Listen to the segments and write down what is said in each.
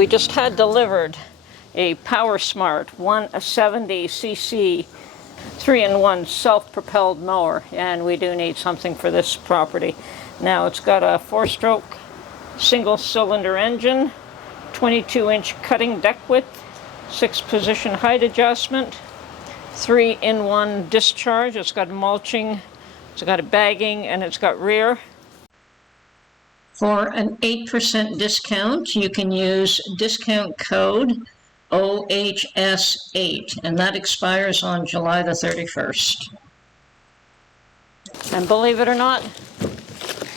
We just had delivered a PowerSmart 170cc 3-in-1 self-propelled mower, and we do need something for this property. Now it's got a 4-stroke single-cylinder engine, 22-inch cutting deck width, 6-position height adjustment, 3-in-1 discharge. It's got mulching, it's got a bagging, and it's got rear. For an 8% discount, you can use discount code OHS8, and that expires on July the 31st. And believe it or not,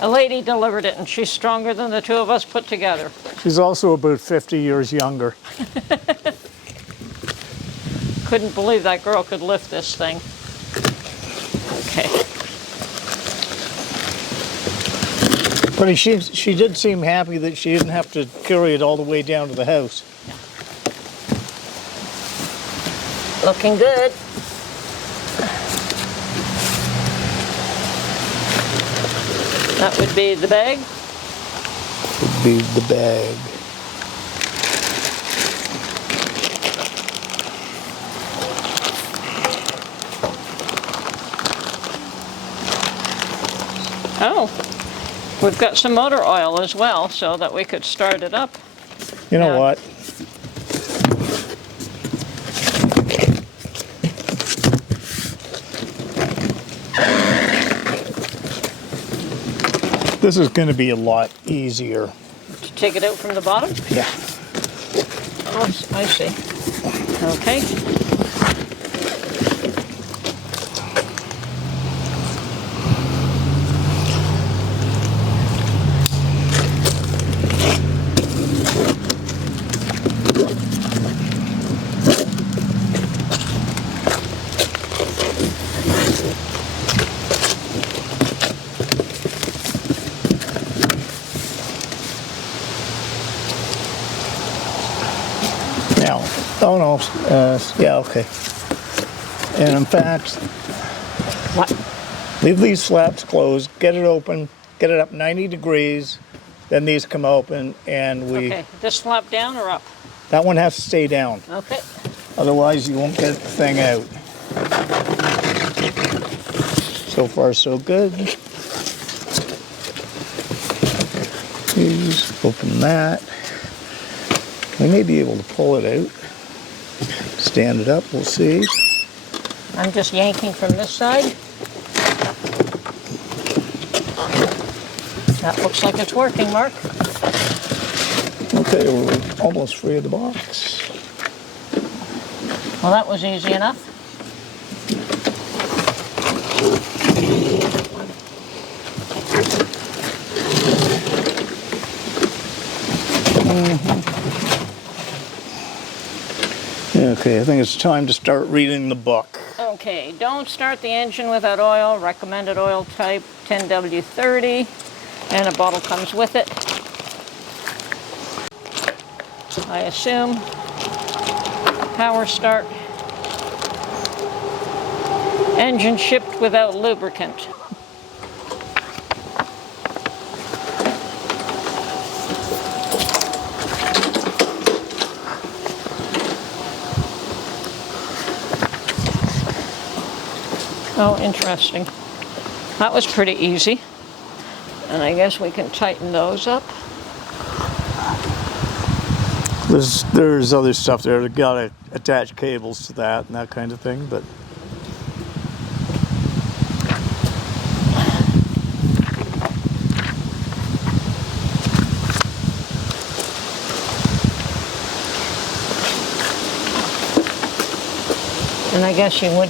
a lady delivered it, and she's stronger than the two of us put together. She's also about 50 years younger. Couldn't believe that girl could lift this thing. Okay. But she did seem happy that she didn't have to carry it all the way down to the house. Looking good. That would be the bag. Would be the bag. Oh, we've got some motor oil as well, so that we could start it up. You know what? This is going to be a lot easier. To take it out from the bottom? Yeah. Oh, I see. Okay. Oh no, yeah, okay. And in fact, What? Leave these flaps closed, get it open, get it up 90 degrees, then these come open and we... Okay, this flap down or up? That one has to stay down. Okay. Otherwise you won't get the thing out. So far so good. Please open that. We may be able to pull it out. Stand it up, we'll see. I'm just yanking from this side. That looks like it's working, Mark. Okay, we're almost free of the box. Well, that was easy enough. Okay, I think it's time to start reading the book. Okay, don't start the engine without oil. Recommended oil type 10W30, and a bottle comes with it. I assume. Power start. Engine shipped without lubricant. Oh, interesting. That was pretty easy. And I guess we can tighten those up. There's other stuff there. They've got to attach cables to that and that kind of thing, but and I guess you would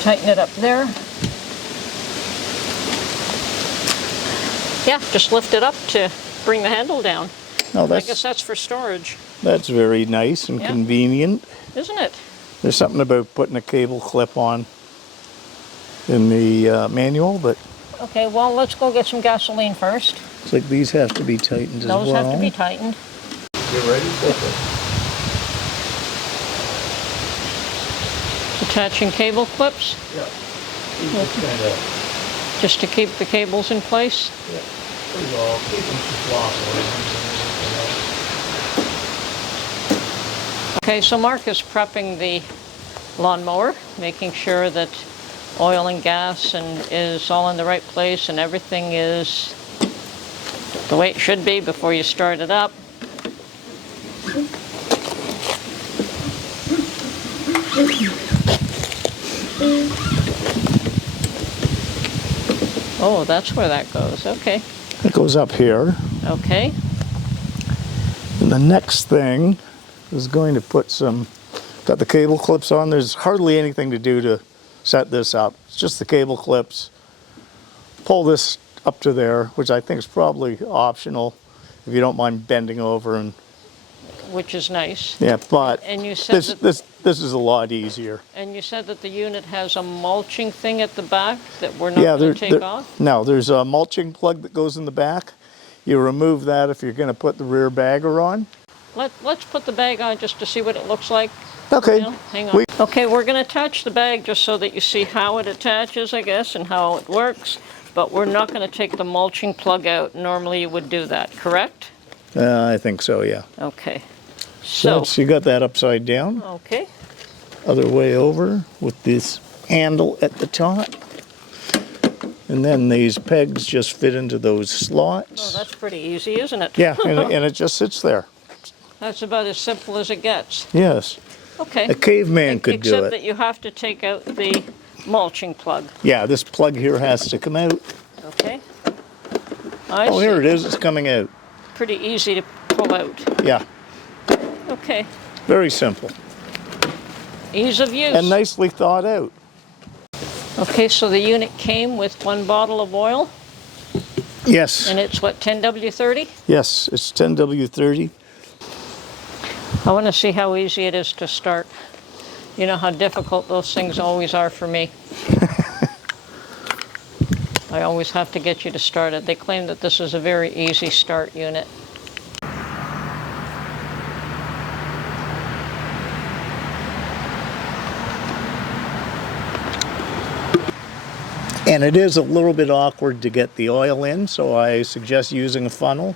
tighten it up there. Yeah, just lift it up to bring the handle down. no, I guess that's for storage. That's very nice and convenient. Isn't it? There's something about putting a cable clip on in the manual, but Okay, well, let's go get some gasoline first. it's like these have to be tightened as well. Those have to be tightened. You ready? Attaching cable clips. Yeah. Just to keep the cables in place. Yeah. There you go. Keep them flopping. Okay, so Mark is prepping the lawnmower, making sure that oil and gas is all in the right place and everything is the way it should be before you start it up. Oh, that's where that goes. Okay. It goes up here. Okay. And the next thing is going to got the cable clips on. There's hardly anything to do to set this up. It's just the cable clips. Pull this up to there, which I think is probably optional if you don't mind bending over and. Which is nice. Yeah, but and you said this is a lot easier. And you said that the unit has a mulching thing at the back that we're not going to take off? No, there's a mulching plug that goes in the back. You remove that if you're going to put the rear bagger on. Let's put the bag on just to see what it looks like. Okay. You know, hang on. Okay, we're going to attach the bag just so that you see how it attaches, I guess, and how it works. But we're not going to take the mulching plug out. Normally you would do that, correct? I think so, yeah. Okay. So you got that upside down. Okay. Other way over with this handle at the top. And then these pegs just fit into those slots. Oh, that's pretty easy, isn't it? Yeah, and it just sits there. That's about as simple as it gets. Yes. Okay. A caveman could do it. Except that you have to take out the mulching plug. Yeah, this plug here has to come out. Okay. Oh, here it is. It's coming out. Pretty easy to pull out. Yeah. Okay. Very simple. Ease of use. And nicely thought out. Okay, so the unit came with 1 bottle of oil. Yes. And it's what, 10W30? Yes, it's 10W30. I want to see how easy it is to start. You know how difficult those things always are for me. I always have to get you to start it. They claim that this is a very easy start unit. And it is a little bit awkward to get the oil in, so I suggest using a funnel.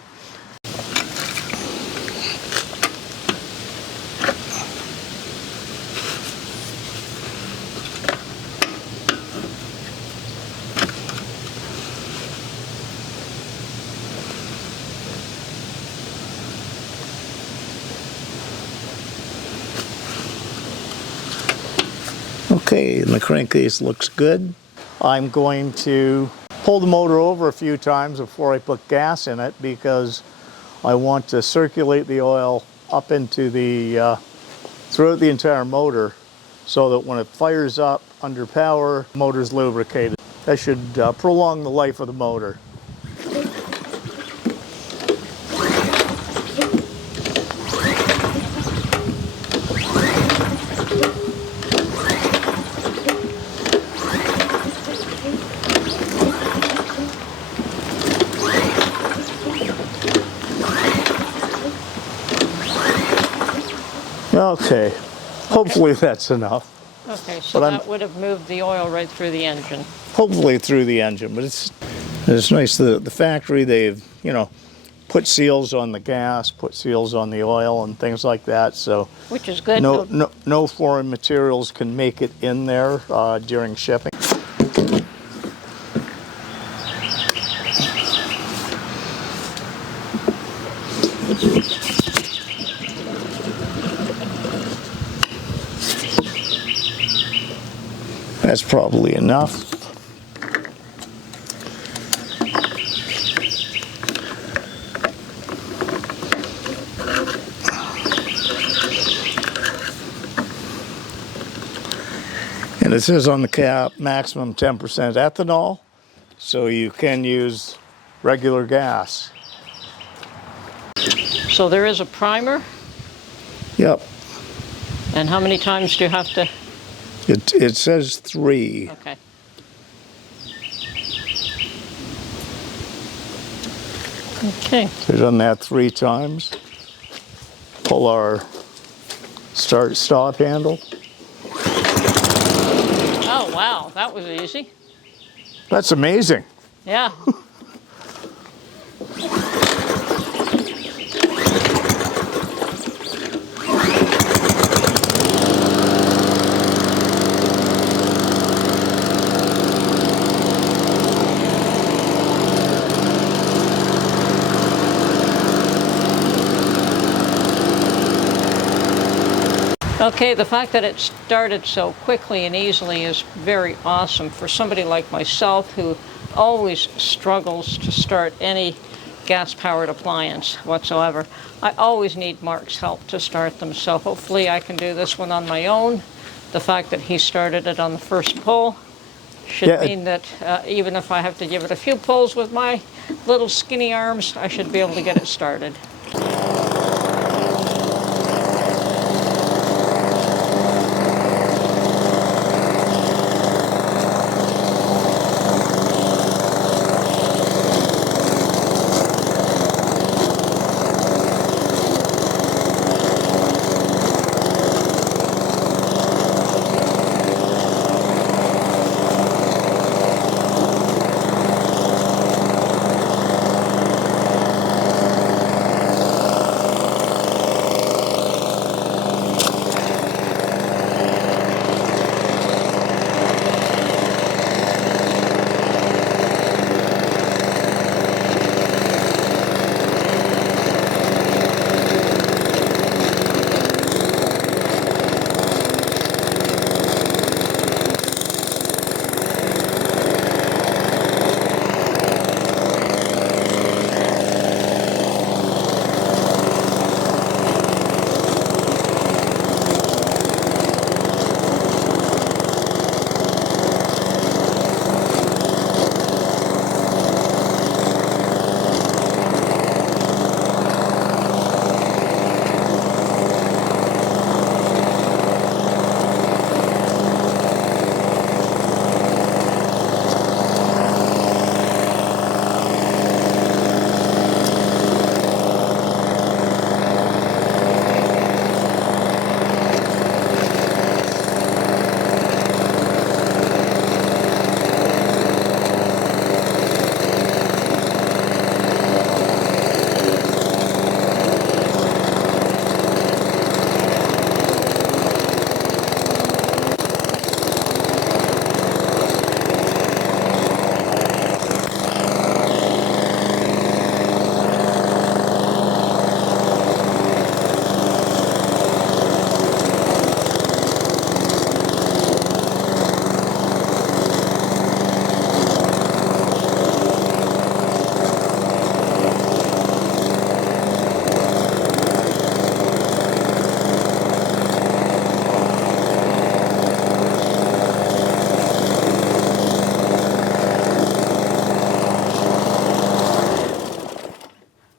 Okay, and the crankcase looks good. I'm going to pull the motor over a few times before I put gas in it because I want to circulate the oil up into throughout the entire motor so that when it fires up under power, the motor's lubricated. That should prolong the life of the motor. Okay, hopefully that's enough. Okay, so that would have moved the oil right through the engine. Hopefully through the engine, but it's nice. The factory, they've, put seals on the gas, put seals on the oil and things like that, so. Which is good. No foreign materials can make it in there during shipping. That's probably enough. And it says on the cap, maximum 10% ethanol, so you can use regular gas. So there is a primer? Yep. And how many times do you have to? It says 3. Okay. Okay. So we've done that 3 times. Pull our start-stop handle. Oh, wow, that was easy. That's amazing. Yeah. Okay, the fact that it started so quickly and easily is very awesome for somebody like myself who always struggles to start any gas-powered appliance whatsoever. I always need Mark's help to start them, so hopefully I can do this one on my own. The fact that he started it on the first pull should mean that even if I have to give it a few pulls with my little skinny arms, I should be able to get it started.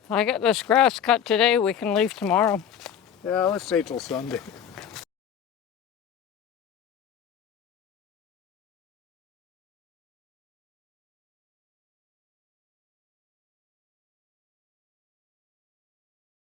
If I get this grass cut today, we can leave tomorrow. Yeah, let's stay till Sunday.